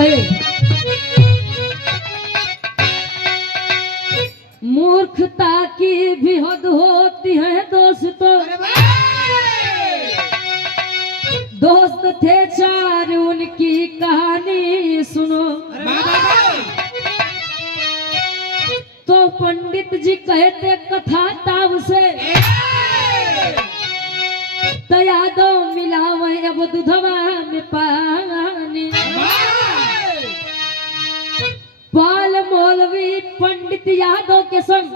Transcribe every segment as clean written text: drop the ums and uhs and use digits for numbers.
कहे मूर्खता की भी हद होती है दोस्तों, दोस्त थे चार उनकी कहानी सुनो। तो पंडित जी कहते कथा ताब से तो यादों मिलावे अब दूधवा में पानी। पाल मौलवी पंडित यादव के संग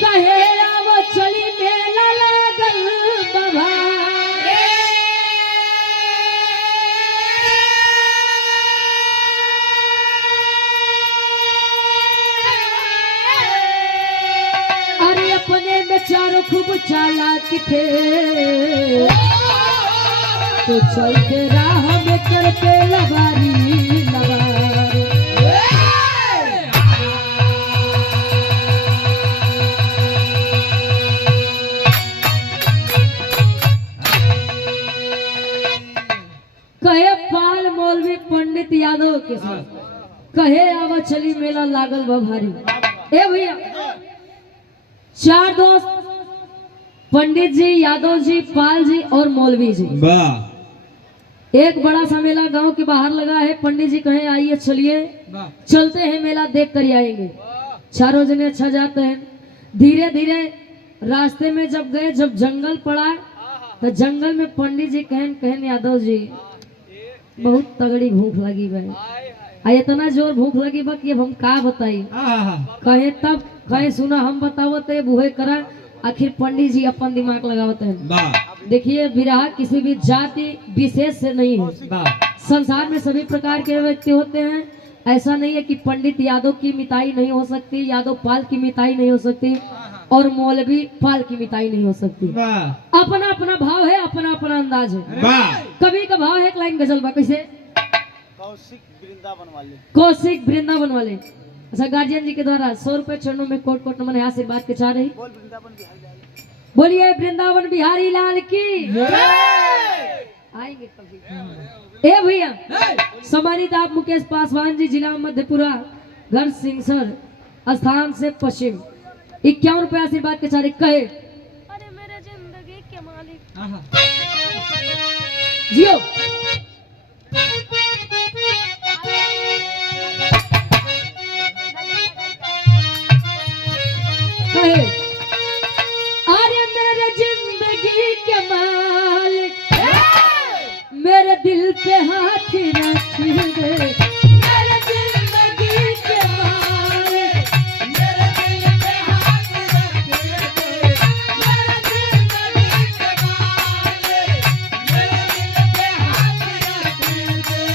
कहे वो चली मेला लागल बाबा। अरे अपने में चारों खूब चालाक थे, तो चल के राह में करके लबारी लबारी। कहे पाल मौलवी पंडित यादव के साथ कहे आवा चली मेला लागल बा भारी। ए भैया चार दोस्त पंडित जी, यादव जी, पाल जी और मौलवी जी। एक बड़ा सा मेला गांव के बाहर लगा है। पंडित जी कहे आइए चलिए चलते हैं मेला देख कर आएंगे। चारों जने अच्छा जाते हैं। धीरे धीरे रास्ते में जब गए, जब जंगल पड़ा तो जंगल में पंडित जी कहन यादव जी बहुत तगड़ी भूख लगी भाई, इतना जोर भूख लगी बा कि अब हम का बताई। कहे तब कहे सुना हम बतावत है बुहे करा। आखिर पंडित जी अपन दिमाग लगावत है। देखिए विरह किसी भी जाति विशेष से नहीं है। संसार में सभी प्रकार के व्यक्ति होते हैं। ऐसा नहीं है कि पंडित यादव की मिताई नहीं हो सकती, यादव पाल की मिताई नहीं हो सकती और मौलवी पाल की मिताई नहीं हो सकती। अपना अपना भाव है, अपना अपना अंदाज है। कभी का भाव है एक लाइन गजल बा कैसे कौशिक वृंदावन वाले। अच्छा गार्जियन जी के द्वारा 100 रुपए चरणों में कोट कोट नमन आशीर्वाद के चाह रही। बोलिए वृंदावन बिहारी लाल की आएंगे कभी। ए भैया सम्मानित आप मुकेश पासवान जी, जिला मधेपुरा, घर सिंगसर, स्थान से पश्चिम, 51 रुपए आशीर्वाद के चाह रही। कहे अरे मेरे जिंदगी के मालिक जियो। अरे मेरे जिंदगी के मालिक मेरे दिल पे हाथ रख दे। मेरे जिंदगी के मालिक मेरे दिल पे हाथ रख दे। मेरे जिंदगी के मालिक मेरे दिल पे हाथ रख दे।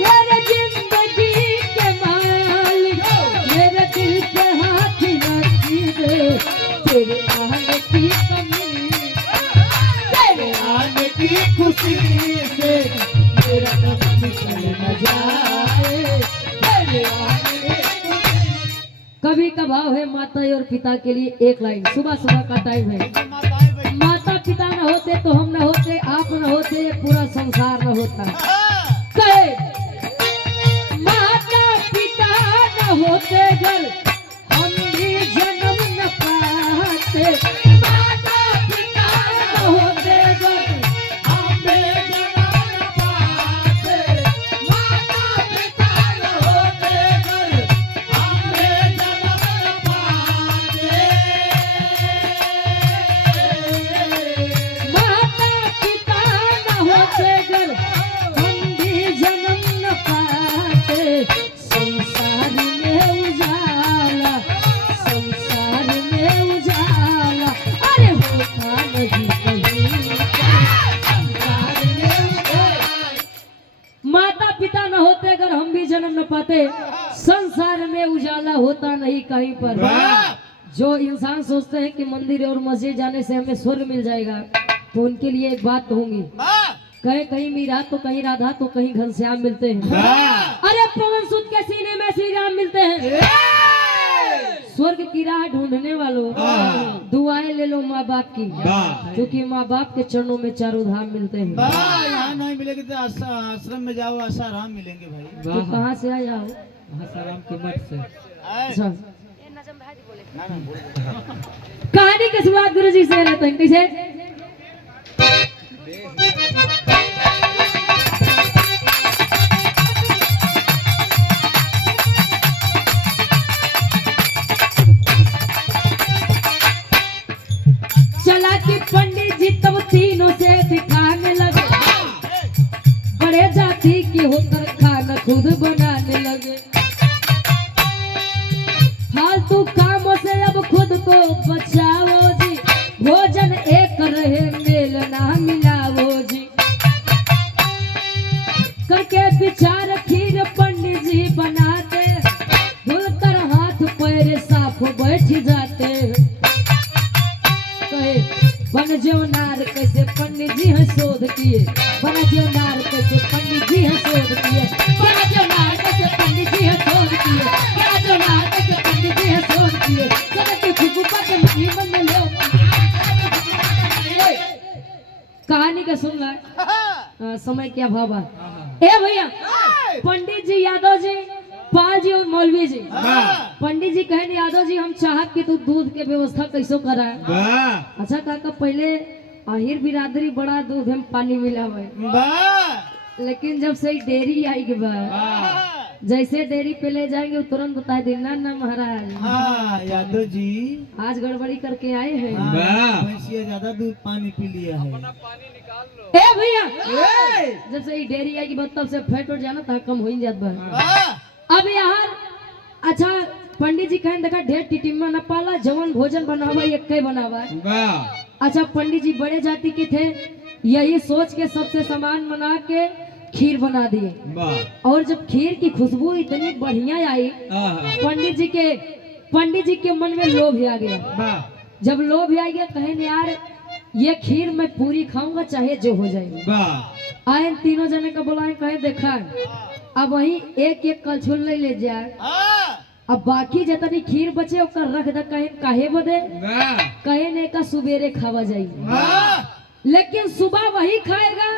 मेरे जिंदगी के मालिक मेरे दिल पे हाथ रख दे। तेरे आने की कमी, तेरे आने की खुशी से मेरा दम निकल न जाए। तेरे आने की कभी का भाव है माता और पिता के लिए एक लाइन। सुबह सुबह का टाइम है। माता पिता न होते तो हम न होते, आप न होते ये पूरा संसार न होता। कहे माता पिता न होते घर हम भी जन्म न पाते। माता पिता न होते घर हम भी जन्म न पाते। माता पिता न होते घर हम भी जन्म न पाते। माता पिता न होते घर हम भी जन्म न पाते। संसार में उजाला, संसार में उजाला, अरे होता नहीं कहीं। संसार में उजाला, माता पिता न होते अगर हम भी जन्म न पाते, संसार में उजाला होता नहीं कहीं पर। जो इंसान सोचते हैं कि मंदिर और मस्जिद जाने से हमें स्वर्ग मिल जाएगा, तो उनके लिए एक बात कहूंगी। कहीं कहीं मीरा तो कहीं राधा तो कहीं घनश्याम मिलते हैं। अरे पवन सुत के सीने में श्री राम मिलते हैं। स्वर्ग की राह ढूंढने वालों दुआएं दुआएं ले लो माँ बाप की, वाह। क्योंकि माँ बाप के चरणों में चारों धाम मिलते हैं। वाह, यहाँ नहीं मिलेंगे तो आश्रम में जाओ, आसाराम मिलेंगे भाई। तो कहाँ से आया हो? आसाराम के मठ से। अच्छा, ये नजम भाई बोले ना ना बोल। कहानी की शुरुआत गुरु जी से रहते हैं। कैसे? चला कि पंडित जी तब तीनों से दिखाने लगे, बड़े जाति की होकर खाना खुद बनाने लगे। फालतू कामों से अब खुद को बचाओ जी, भोजन एक रहे मेल ना मिलाओ जी। करके विचार खीर पंडित जी बनाते, धुलकर हाथ पैर साफ बैठ जाते। कहे बन जो नार कैसे पंडित जी हैं शोध किए, बन जो नार कैसे पंडित जी हैं शोध किए, बन जो नार कैसे पंडित जी हैं शोध किए, बन जो नार कैसे पंडित जी हैं शोध किए। कभी फुफुपा के जीवन में लो कहानी का सुन रहा समय क्या भावा। ए भैया, पंडित जी यादव जी, पाल जी और मौलवी जी। पंडित जी कहे यादव जी हम चाहत कि तू दूध के व्यवस्था कैसो कराए। वाह। अच्छा काका, पहले आहिर बिरादरी बड़ा दूध हम पानी मिला हुआ, लेकिन जब से डेयरी आई के बाद जैसे डेयरी पे ले जाएंगे वो तुरंत बता देना ना महाराज। हाँ यादव जी, आज गड़बड़ी करके आए हैं। भैंसिया ज्यादा दूध पानी पी लिया है। ए भैया, जब से डेयरी आई के बाद तब से फैट उठ जाना था कम हो ही जात बा। अब यहाँ अच्छा पंडित जी कहें देखा ढेर टिटिम्मा न पाला, जवन भोजन बनावा एक के बनावा। अच्छा पंडित जी बड़े जाति के थे, यही सोच के सबसे सामान बना के खीर बना दिए। और जब खीर की खुशबू इतनी बढ़िया आई, पंडित जी के मन में लोभ आ गया। जब लोभ आ गया कहें यार ये खीर मैं पूरी खाऊंगा चाहे जो हो जाए। आए तीनों जने का बुलाए, कहे देखा अब वही एक एक कलछुल ले जाए, अब बाकी जितनी खीर बचे ओकर रख दे। कहे काहे बदे? कहे ने का सुबेरे खावा जाएगी, लेकिन सुबह वही खाएगा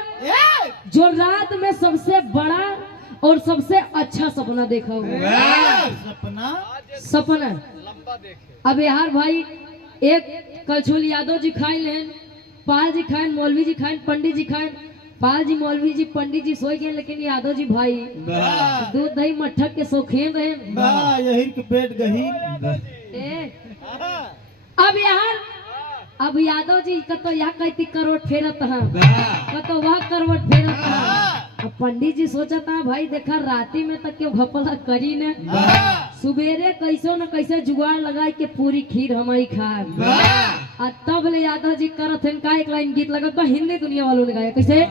जो रात में सबसे बड़ा और सबसे अच्छा सपना देखा होगा। सपना अब यार भाई एक कलछुल यादव जी खाए लेन, पाल जी खाए, मौलवी जी खाए, पंडित जी खाए। पाल जी, मौलवी जी, पंडित जी सोए गए, लेकिन यादव जी भाई दूध दही मट्ठा के शौकीन रहे। यही के पेट गही। अब यादव जी कतो यहाँ कहती करवट फेरत है, कतो वह करवट फेरत है। अब पंडित जी सोचा था भाई देखा राती में तक क्यों घपला करी ने, सुबेरे कैसे न कैसे जुगाड़ लगा के पूरी खीर हमारी खाए। तब ले यादव जी करत हैं का एक लाइन गीत लगा तो हिंदी दुनिया वालों ने गाया। कैसे?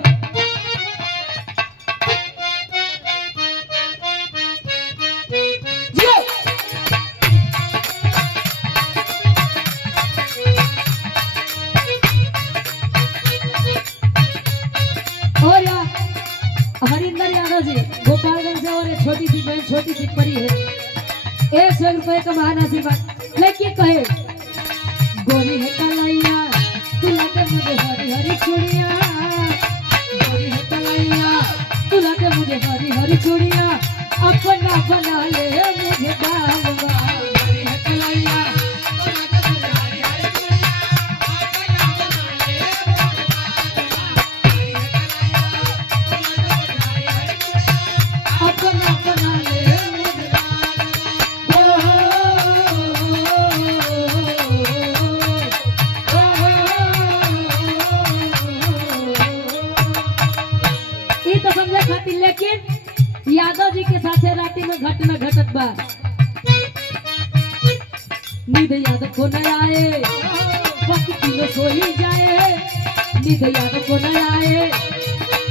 और यार हरिंदर यादव जी गोपालगंज से, और एक छोटी सी बहन छोटी सी परी है, 100 रुपए का महाना सी बात लेके कहे गोरी है कलाइया तू लगे मुझे हरी हरी चूड़िया, गोरी है कलाइया तू लगे मुझे हरी हरी चूड़िया, अपना बना ले मुझे बालवा। गोरी है कलाइया तू लगे मुझे हरी हरी चूड़िया, अपना बना ले अपना बना ले मुझे तो समझे खातिर, लेकिन यादव जी के साथे राती में घटना घटत बा। नींद यादव को न आए, पक्की में सोई जाए, नींद यादव को न आए,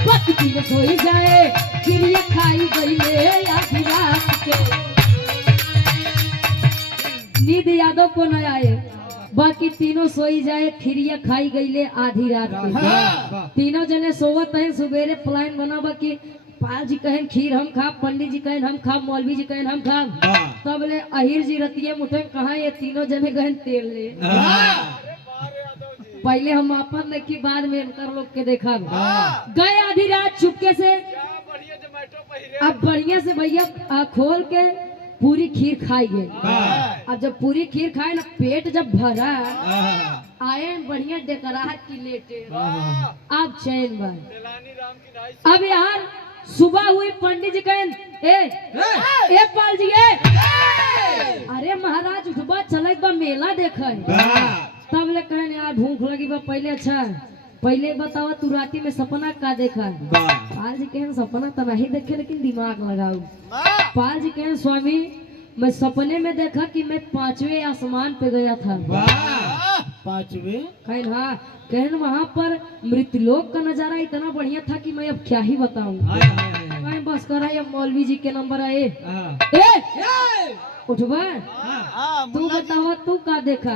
पक्की में सोई जाए, फिर ये खाई गई ले आधी रात के। नींद यादव को न आए, बाकी तीनों सोई जाए, फिर ये खाई गई ले आधी रात के। तीनों जने सोवत हैं, सुबेरे प्लान बनावा कि पाल जी कहें खीर हम खा, पंडित जी कहें हम खा, मौलवी जी कहें हम खा। तब ले अहिर जी रतिये मुठे कहा ये तीनों जने गहन तेल ले। पहले हम अपन देखी बाद में इनकर लोग के देखा गए आधी रात चुपके से अब बढ़िया से भैया खोल के पूरी खीर खाई गए। अब जब पूरी खीर खाए ना पेट जब भरा आए बढ़िया डेकराहट की लेटे अब चैन भाई। अब यार सुबह हुई पंडित जी कहें ए पाल जी अरे महाराज उठबा चले बा मेला देखे तब ले कहें यार भूख लगी बा पहले अच्छा पहले बताओ तू राती में सपना का देखा। पाल जी कहें सपना तो नहीं देखे लेकिन दिमाग लगाओ। पाल जी कहें स्वामी मैं सपने में देखा कि मैं 5वें आसमान पे गया था। 5वें? कहें हाँ कहें वहाँ पर मृतलोक का नजारा इतना बढ़िया था कि मैं अब क्या ही बताऊं। कहें बस करा अब मौलवी जी के नंबर आए उठवा तू बतावा तू का देखा।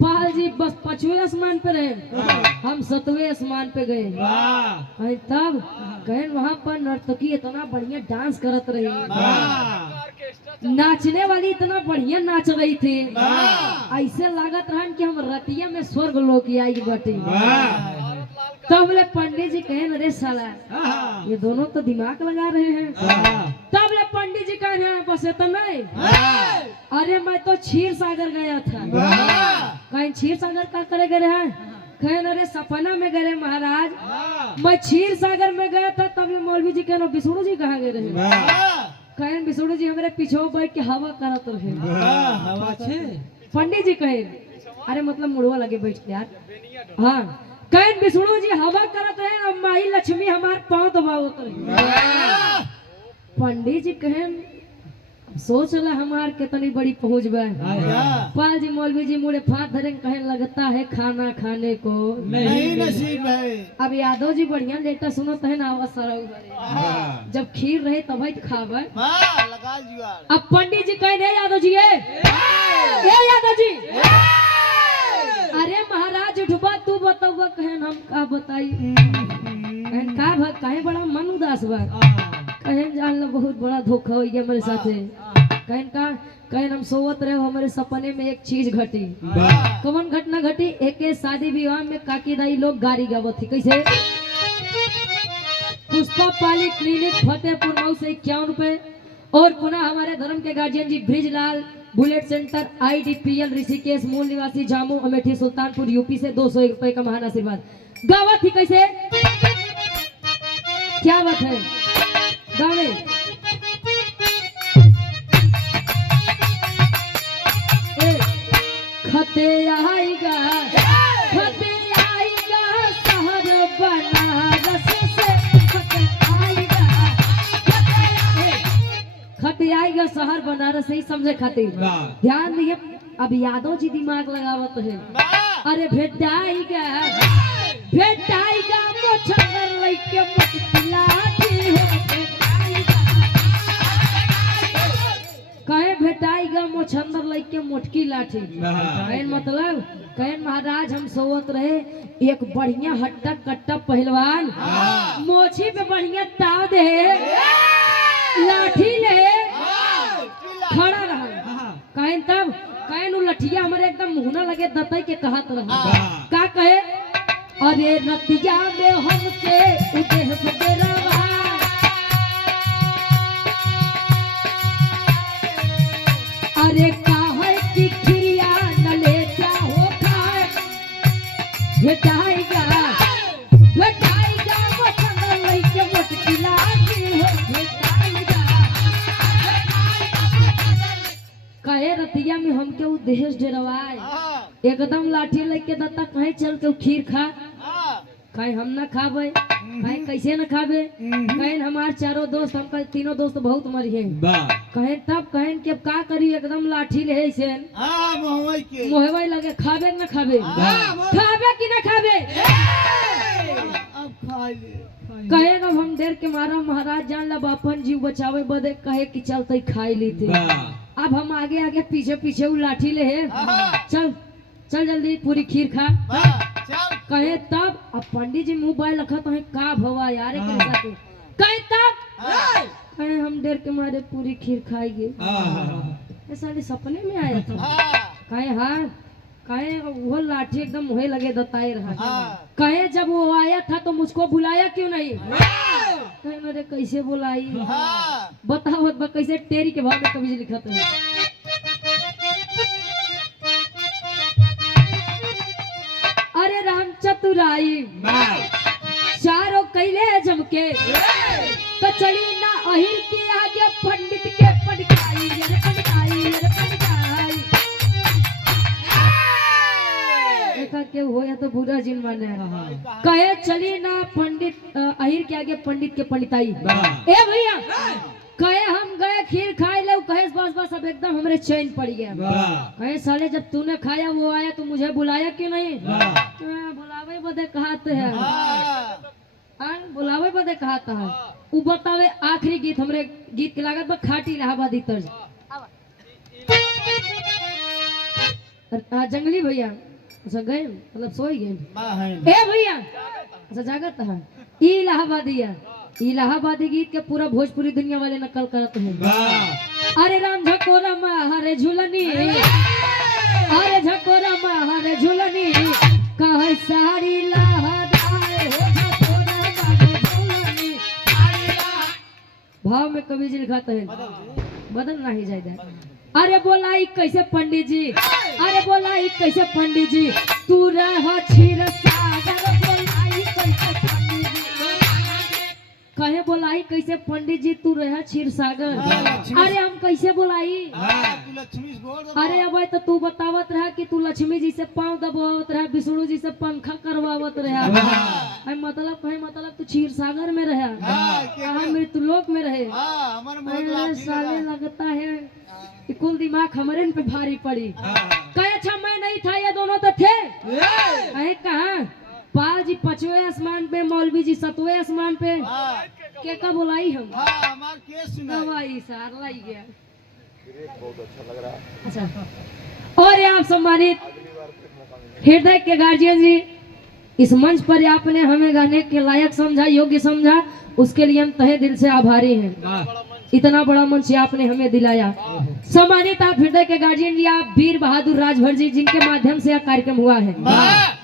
पाल जी बस 5वें आसमान पे रहे हम 7वें आसमान पे गए। तब कहें वहाँ पर नर्तकी इतना बढ़िया डांस करत रही नाचने वाली इतना बढ़िया नाच रही थी ऐसे लागत रहा कि हम रतिया में स्वर्ग लोक आई बटे। तब ले पंडित जी कहें अरे साला ये दोनों तो दिमाग लगा रहे हैं। तब ले पंडित जी कहें बस इतना नहीं अरे मैं तो क्षीर सागर गया था। कहीं क्षीर सागर का करे गए हैं कहें अरे सपना में गए महाराज मैं क्षीर सागर में गया था। तब ले मौलवी जी कहना विष्णु जी कहाँ गए रहे कहें विष्णु जी हमारे पीछे बैठ के हवा करत रहे। पंडित जी कहे अरे मतलब मुड़वा लगे बैठ के यार हाँ कहें विष्णु जी हवा करत रहे और माई लक्ष्मी हमार पाँव दबावत रहे। पंडित जी कहें सोच ला हमार कितनी बड़ी पहुंच बा। पाल जी मौलवी जी मुड़े फात धरे कहें लगता है खाना खाने को नहीं नसीब है। अब यादव जी बढ़िया लेटा सुनो तहन आवाज सर जब खीर रहे तब खावे। अब पंडित जी कहे यादव जी यादव जी अरे महाराज उठबा तू बतावा कहें हम का बताई कहें का कहे बड़ा मन उदास बा कहें जान लो बहुत बड़ा धोखा हो गया मेरे साथ कहें का कहें हम सोवत रहे हमारे सपने में एक चीज घटी। कौन घटना घटी एक शादी विवाह में काकी दाई लोग गाड़ी गावत थी कैसे पुष्पा पाली क्लिनिक फतेहपुर मऊ से 51 रुपए और पुनः हमारे धर्म के गार्जियन जी Brijlal bullet centre IDPL Rishikesh मूल निवासी जामू अमेठी सुल्तानपुर यूपी से 200 रुपए का महान आशीर्वाद गावत थी कैसे क्या बात है गावे खते आएगा शहर बनारस से खत आएगा शहर बनारस से ही समझे खातिर ध्यान दिए। अब यादव जी दिमाग लगावत है अरे भेटाएगा मोछर लइके मोटलाती हो कहे भेटाएगा मोछंदर लइके मोटकी लाठी कहन मतलब कहन महाराज हम सोवत रहे एक बढ़िया हट्टा कट्टा पहलवान मोछी पे बढ़िया ताव दे लाठी ले खड़ा रहा कहन तब कहन लठिया हमारे एकदम मुहना लगे दतई के कहत रहा का कहे अरे रतिया में हमके उदेह से डेरावा अरे काहे की खिरिया न ले क्या हो खाए भेटाएगा मोछंदर लइके मोटकी लाठी हो भेटाएगा कहे रतिया में हमके उदेश डेरवाए एकदम लाठी लेके दत्ता कहे चल के खीर खा कहे हम ना खाबे कहे कैसे न खाबे कहे हमार चारों दोस्त हम तीनों दोस्त बहुत मरिए कहे तब कहे कि अब का करी एकदम लाठी ले से मोहवाई लगे खाबे न खाबे खाबे कि न खाबे कहे अब हम देर के मारा महाराज जान लब अपन जीव बचावे बदे कहे कि चलते खाई ली थी। अब हम आगे आगे पीछे पीछे वो लाठी ले चल चल जल्दी पूरी खीर खा कहे तब अब पंडित जी मुंह बाय लखत है का भवा यार कहे तब कहे हम देर के मारे पूरी खीर खाएंगे ऐसा सपने में आया था कहे हाँ कहे वो लाठी एकदम मुहे लगे दताए रहा। हाँ कहे जब वो आया था तो मुझको बुलाया क्यों नहीं? कहे मेरे कैसे बुलाई? हाँ बताओ कैसे टेरी के भाव में कभी लिखत है। अरे राम चतुराई चारों कैले जमके तो चली ना अहिर के आगे पंडित के पटकाई रे पटकाई रे पटकाई। देखा के होया तो बुरा जिन माने। कहे चली ना पंडित अहिर के आगे पंडित के पंडिताई। ए भैया कहे हम गए खीर खाए ले, कहे बस बस अब एकदम हमरे चैन पड़ गया। कहे साले जब तूने खाया वो आया तो मुझे बुलाया क्यों नहीं? बुलावे बदे कहते हैं, बुलावे बदे कहता है। उ बतावे आखिरी गीत हमरे गीत के लागत बा खाटी इलाहाबादी तर्ज। जंगली भैया अच्छा गए मतलब सोई गए। ए भैया अच्छा जागत है ई इलाहाबादिया इलाहाबादी गीत के पूरा भोजपुरी दुनिया वाले नकल करते हैं। अरे राम झकोरा हरे झुलनी, अरे झकोरा हरे झुलनी कहे साड़ी लहराए हो झकोरा हरे झुलनी। भाव में कवि जी लिखाते हैं बदल नहीं जाए। अरे बोलाई कैसे पंडित जी, अरे बोलाई कैसे पंडित जी तू रह क्षीर सागर। बोलाई कैसे पंडित जी, कहे बोलाई कैसे पंडित जी तू रह क्षीर सागर। अरे हम कैसे बोलाई? अरे अब तो तू बतावत रहा कि तू लक्ष्मी जी से पाँव दबावत रहा, विष्णु जी से पंखा करवावत रहा। मतलब कहे मतलब तू क्षीर सागर में रहा, कहा मृत्युलोक में रहे। साले लगता है कि कुल दिमाग हमारे पे भारी पड़ी। कहे अच्छा मैं नहीं था, ये दोनों तो थे। कहे कहा पाल जी 5वें आसमान पे, मौलवी जी 7वें आसमान पे। के का बुलाई हम दवाई सार लाई गया। बहुत अच्छा लग रहा है। अच्छा और आप सम्मानित हृदय के गार्जियन जी, इस मंच पर आपने हमें गाने के लायक समझा, योग्य समझा, उसके लिए हम तहे दिल से आभारी हैं। इतना बड़ा मंच आपने हमें दिलाया। सम्मानित आप हृदय के गार्जियन जी, आप वीर बहादुर राजभर जी, जिनके माध्यम से यह कार्यक्रम हुआ है।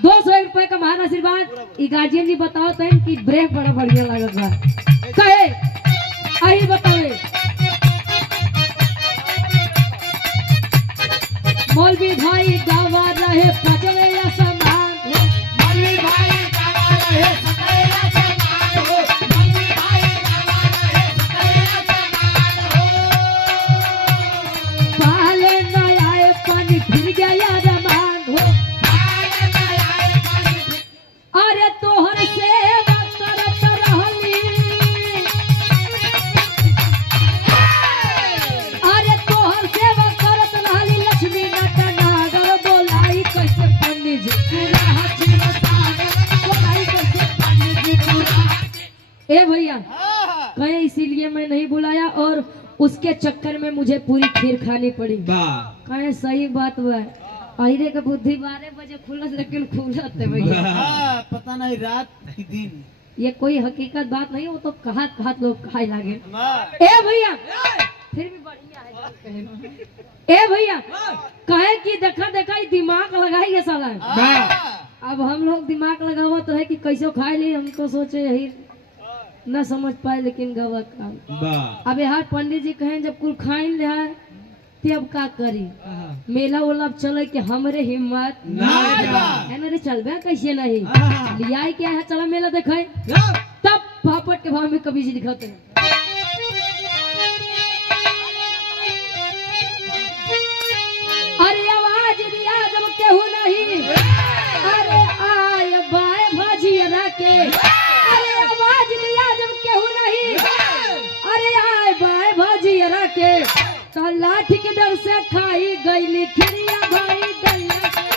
200 रुपए का महान आशीर्वाद। गार्जियन जी बताओ तो कि ब्रेक बड़ा बढ़िया लागत बा। कहे आई बतावे मौलवी भाई गावा रहे 5वें आसमान। मौलवी भाई गावा रहे 5वें आसमान। मौलवी भाई गावा रहे 5वें आसमान। पहले न आए पानी फिर गया रमान हो। पहले न आए पानी, अरे तोहर सेवा करत रहली, अरे तोहर सेवा करत रहली लक्ष्मी नटनागर। बोलाई कैसे पंडित जी पूरा हाथी सागर। बोलाई कैसे पंडित जी पूरा। ए भैया कहे इसीलिए मैं नहीं बुलाया और उसके चक्कर में मुझे पूरी खीर खानी पड़ी। कहे सही बात हुआ, अहिरे का बुद्धि 12 बजे खुलत लेकिन खुलत है भैया। पता नहीं रात की दिन, ये कोई हकीकत बात नहीं, वो तो कहात लोग खाए लागे। ए भैया फिर भी बढ़िया है। ए भैया कहे कि देखा देखा ही दिमाग लगाई साला। अब हम लोग दिमाग लगावत रहे कि कैसे खाए ली, हम तो सोचे यही न समझ पाए, लेकिन गवा काम। अब यार पंडित जी कहें जब कुल खाइन रहा तब का करी? मेला वाला चले कि हमरे हिम्मत है ना रे, चलबे कैसे नहीं लिया क्या है, चला मेला देखे। तब पापड़ के भाव में कवि जी दिखाते हैं। अरे आवाज दिया जब केहू नहीं, अरे आय बाय भाजिया के। अरे आवाज दिया जब केहू नहीं, अरे आय बाय भाजिया के। तो लाठी के डर से खाई गईली खिरिया भाई दैया से।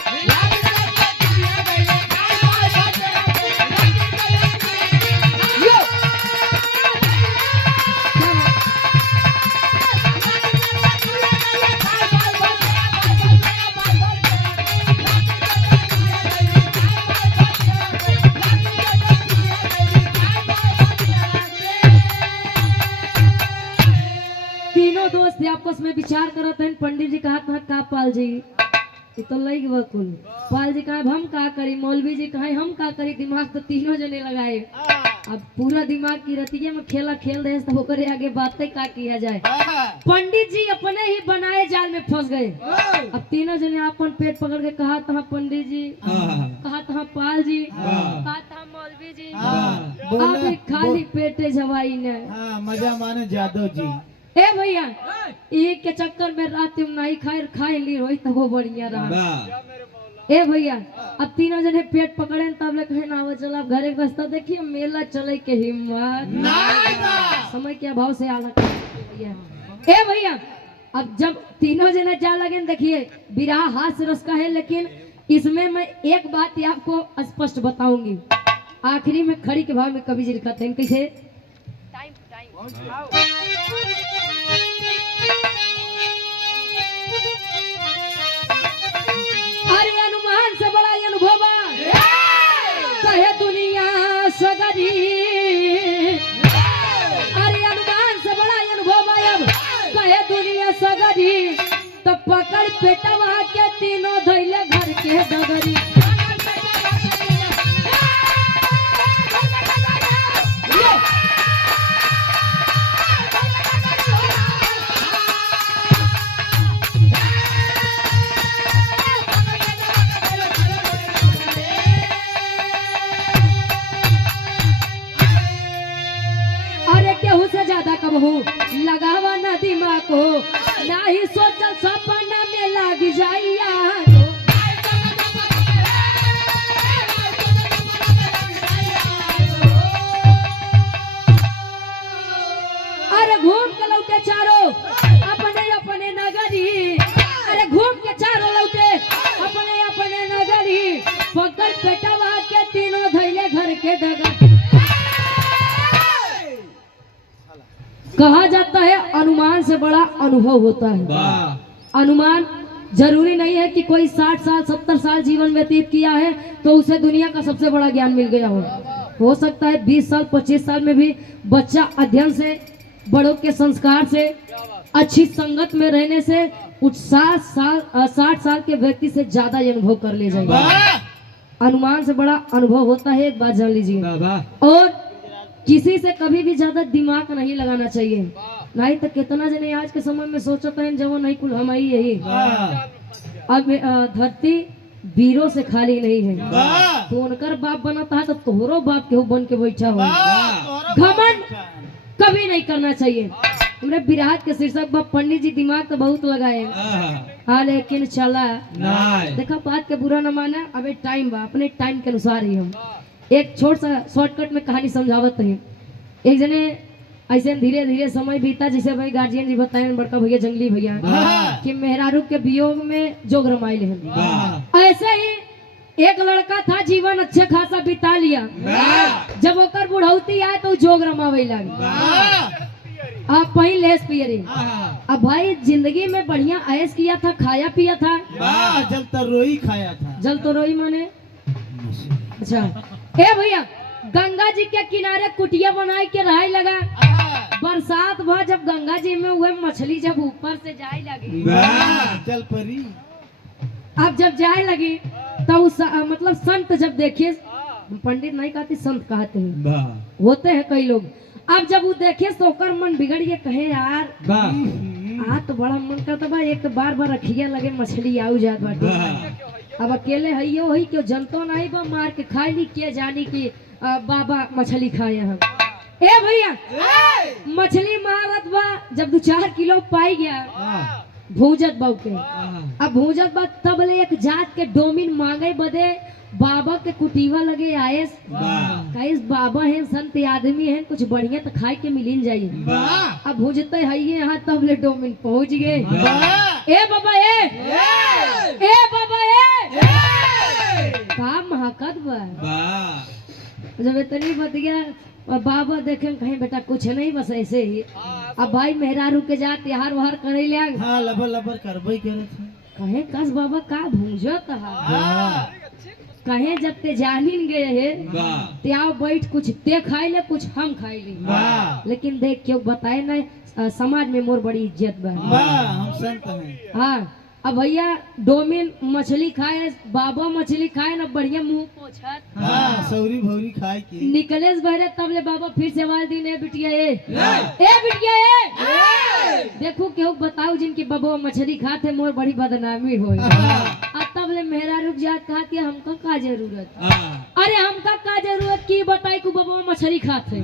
तीनों दोस्त आपस में विचार करत हैं। पंडित जी कहा था का पाल जी ये तो लग बकुल पाल जी कहा हम का करी, मौलवी जी कहा हम का करी, दिमाग तो तीनों जने लगाए। अब पूरा दिमाग की रतिये में खेला खेल रहे तो ओकरे आगे बातें का किया जाए। पंडित जी अपने ही बनाए जाल में फंस गए। अब तीनों जने अपन पेट पकड़ के कहा था पंडित जी, कहा था पाल जी, कहा था मौलवी जी। आप खाली पेटे जवाई ने। मजा माने जादव जी। ए भैया एक के चक्कर में रात में नहीं खाए ली रोई तो वो बढ़िया रहा। ए भैया अब तीनों जने पेट पकड़े तब ले कहे ना आवे चल अब घरे बसता देखिए मेला चले के हिम्मत समय के अभाव से आला भैया। ए भैया अब जब तीनों जने जा लगे देखिए बिरहा हाथ से रस का है, लेकिन इसमें मैं एक बात ही आपको स्पष्ट बताऊंगी। आखिरी में खड़ी के भाव में कवि जी लिखते हैं कैसे, अरे अनुमान से बड़ा अनुभव कहे दुनिया सगरी। अरे अनुमान से बड़ा अनुभव अब कहे दुनिया सगरी, तो पकड़ पेटवा के तीनों धैले घर के डगरी। ज्यादा कब हो लगावा ना दिमाग को, ना ही सोचल सपना में लाग जाइया। अरे घूम के लौटे चारों अपने अपने नगरी। अरे घूम के चारों लौटे अपने अपने नगरी, पकड़ पेटवा के तीनों धैले घर के डगर। कहा जाता है अनुमान से बड़ा अनुभव होता है। अनुमान जरूरी नहीं है कि कोई 60 साल 70 साल जीवन व्यतीत किया है तो उसे दुनिया का सबसे बड़ा ज्ञान मिल गया हो सकता है 20 साल 25 साल में भी बच्चा अध्ययन से, बड़ों के संस्कार से, अच्छी संगत में रहने से कुछ 60 साल के व्यक्ति से ज्यादा अनुभव कर ले जाएगा। अनुमान से बड़ा अनुभव होता है, एक बात जान लीजिए। और किसी से कभी भी ज्यादा दिमाग नहीं लगाना चाहिए, नहीं तो कितना जने आज के समय में सोचते हैं जब नहीं कुल हम ही यही। अब धरती वीरों से खाली नहीं है, तो उनकर बाप बनाता है तो तोहरो बाप के बन के बैठा हो। घमंड कभी नहीं करना चाहिए। हमने विराट के शीर्षक पर पंडित जी दिमाग तो बहुत लगाए, हाँ लेकिन चला देखा बात के बुरा न माना। अबे टाइम बा, अपने टाइम के अनुसार ही हम एक छोट सा शॉर्टकट में कहानी समझावत है। एक जने ऐसे धीरे धीरे समय बीता, जैसे भाई गार्जियन जी बताए बड़का भैया जंगली भैया कि मेहरारू के वियोग में जोग रमाइल है। ऐसे ही एक लड़का था जीवन अच्छे खासा बिता लिया, जब ओकर बुढ़ौती आए तो जोग रमावे लगे। आप पहले लेस पियरे, अब भाई जिंदगी में बढ़िया ऐश किया था, खाया पिया था, जल तरोई खाया था। जल तरोई माने अच्छा। ए भैया गंगा जी के किनारे कुटिया बनाए के रहाय लगा। बरसात भा जब गंगा जी में हुए मछली जब ऊपर से जाए लगी, जल परी। अब जब जाए लगी तो मतलब संत जब देखे, पंडित नहीं कहते संत कहते हैं, होते हैं कई लोग। अब जब वो देखे तो ओकर मन बिगड़ गए, कहे यार तो बड़ा मन करता बा एक बार रखिया लगे मछली आऊ जात बाटे। अब अकेले हइयो ही क्यों जनतो नहीं बा मार के खाई ली के जानी कि बाबा मछली खाए हम। ए भैया मछली मारत बा जब 2-4 किलो पाई गया, भूजत बाऊ के। अब भूजत बा तब ले एक जात के डोमिन मांगे बदे बाबा के कुटीवा लगे आए। कईस बाबा हैं संत आदमी हैं, कुछ बढ़िया तो खाए के मिलिन जाइए। अब भूजते है यहाँ तब ले डोमिन पहुंच गए। ए बाबा ए बाबा का महकत बा। जब इतनी बत गया बाबा देखे कहीं बेटा कुछ नहीं बस ऐसे ही। अब भाई मेहरारू के जा त्योहार वहार करे ले लबर लबर करबई करे थे। कहे कस बाबा का भूजत कहे जब ते जानिन गए है त्या बैठ कुछ ते खाए ले कुछ हम खाए ले, लेकिन देख क्यों बताए नहीं समाज में मोर बड़ी इज्जत बा। हम संत हैं। हाँ अब भैया डोमिन मछली खाए, बाबा मछली खाए ना, बढ़िया मुंह पोछत हाँ सौरी भौरी खाए की निकले से बहरे, तब ले बाबा फिर से आवाज दी, ए बिटिया ए बिटिया ए देखो केहू बताऊ जिनके बाबा मछली खाते मोर बड़ी बदनामी हो। तब ले मेहरा रुक जात, कहा कि हमका का जरूरत, अरे हमका का जरूरत की बताई को बाबा मछली खाते।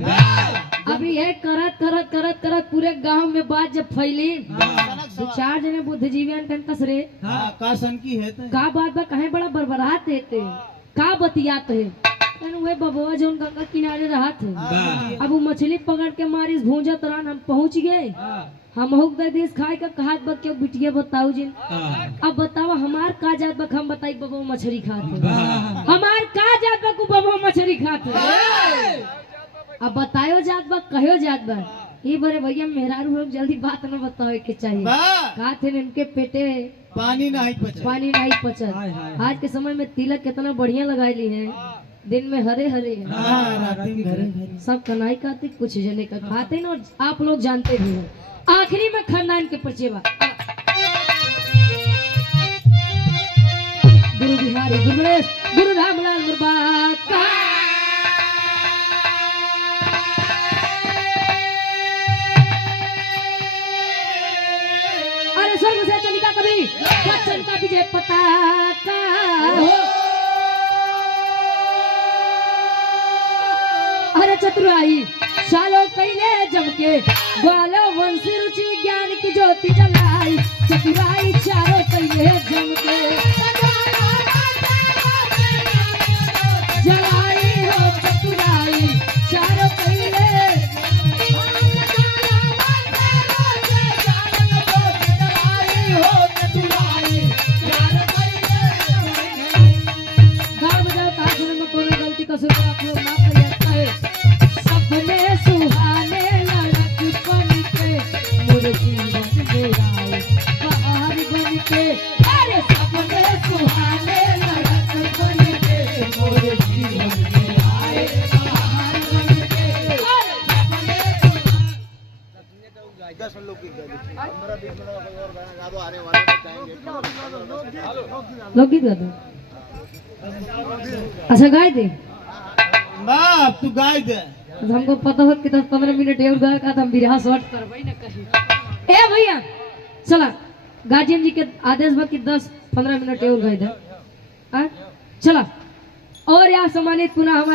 अभी ये करत करत करत करत पूरे गांव में बात जब फैली, दो चार जने बुद्धिजीवियन कन कसरे का सन की है तो का बात बा, कहे बड़ा बरबरात देते का बतियात है। वे बबुआ जो गंगा किनारे रहा थे, अब वो मछली पकड़ के मारी भूंजत रहन, हम पहुंच गए, हम हुक दे दिस खाए का कहात बा क्यों बिटिया बताऊ जिन। अब बतावा हमार का जात बा, हम बताई बबुआ मछली खाते, हमार का जात बा को बबुआ मछली खाते। अब बतायो जात बा कहो जात बा, ये बड़े भैया मेहरारू लोग जल्दी बात न बतावे के चाहिए, खाते ने इनके पेटे पानी नहीं पचत। आज के समय में तिलक कितना बढ़िया लगाई है, दिन में हरे हरे सब कनाई खाते, कुछ जने का खाते ना, और आप लोग जानते भी हो। आखिरी में खानदान के परिचय, गुरु बिहारी गुरु रामलाल मुर्बा का स्वर्ग से चलिका कभी वचन का विजय पताका, अरे चतुराई सालो कैले जमके, ग्वालो वंशी रुचि ज्ञान की ज्योति जलाई, चतुराई चारों कैले जमके जलाई हो, चतुराई चारों कैले कसूर आप लोग माफ करिएगा है। सपने सुहाने लड़क बन के मोर जीवन में आए बाहर बन के, अरे सपने सुहाने लड़क बन के मोर जीवन में आए बाहर बन के, अरे सपने 10 लोग की 15-20 मिनट का और गाना गा दो, आने वाले में जाएंगे। लोकगीत गा दो, अच्छा गाय दे बाप तू गाय दे, हमको पता हो कि 10-15 मिनट और गा का हम बिरहा शॉर्ट करवाई ना कहीं। ए भैया चला गार्जियन जी के आदेश बा कि 10-15 मिनट और गाय दे, चला। और यहाँ सम्मानित पुनः हमारे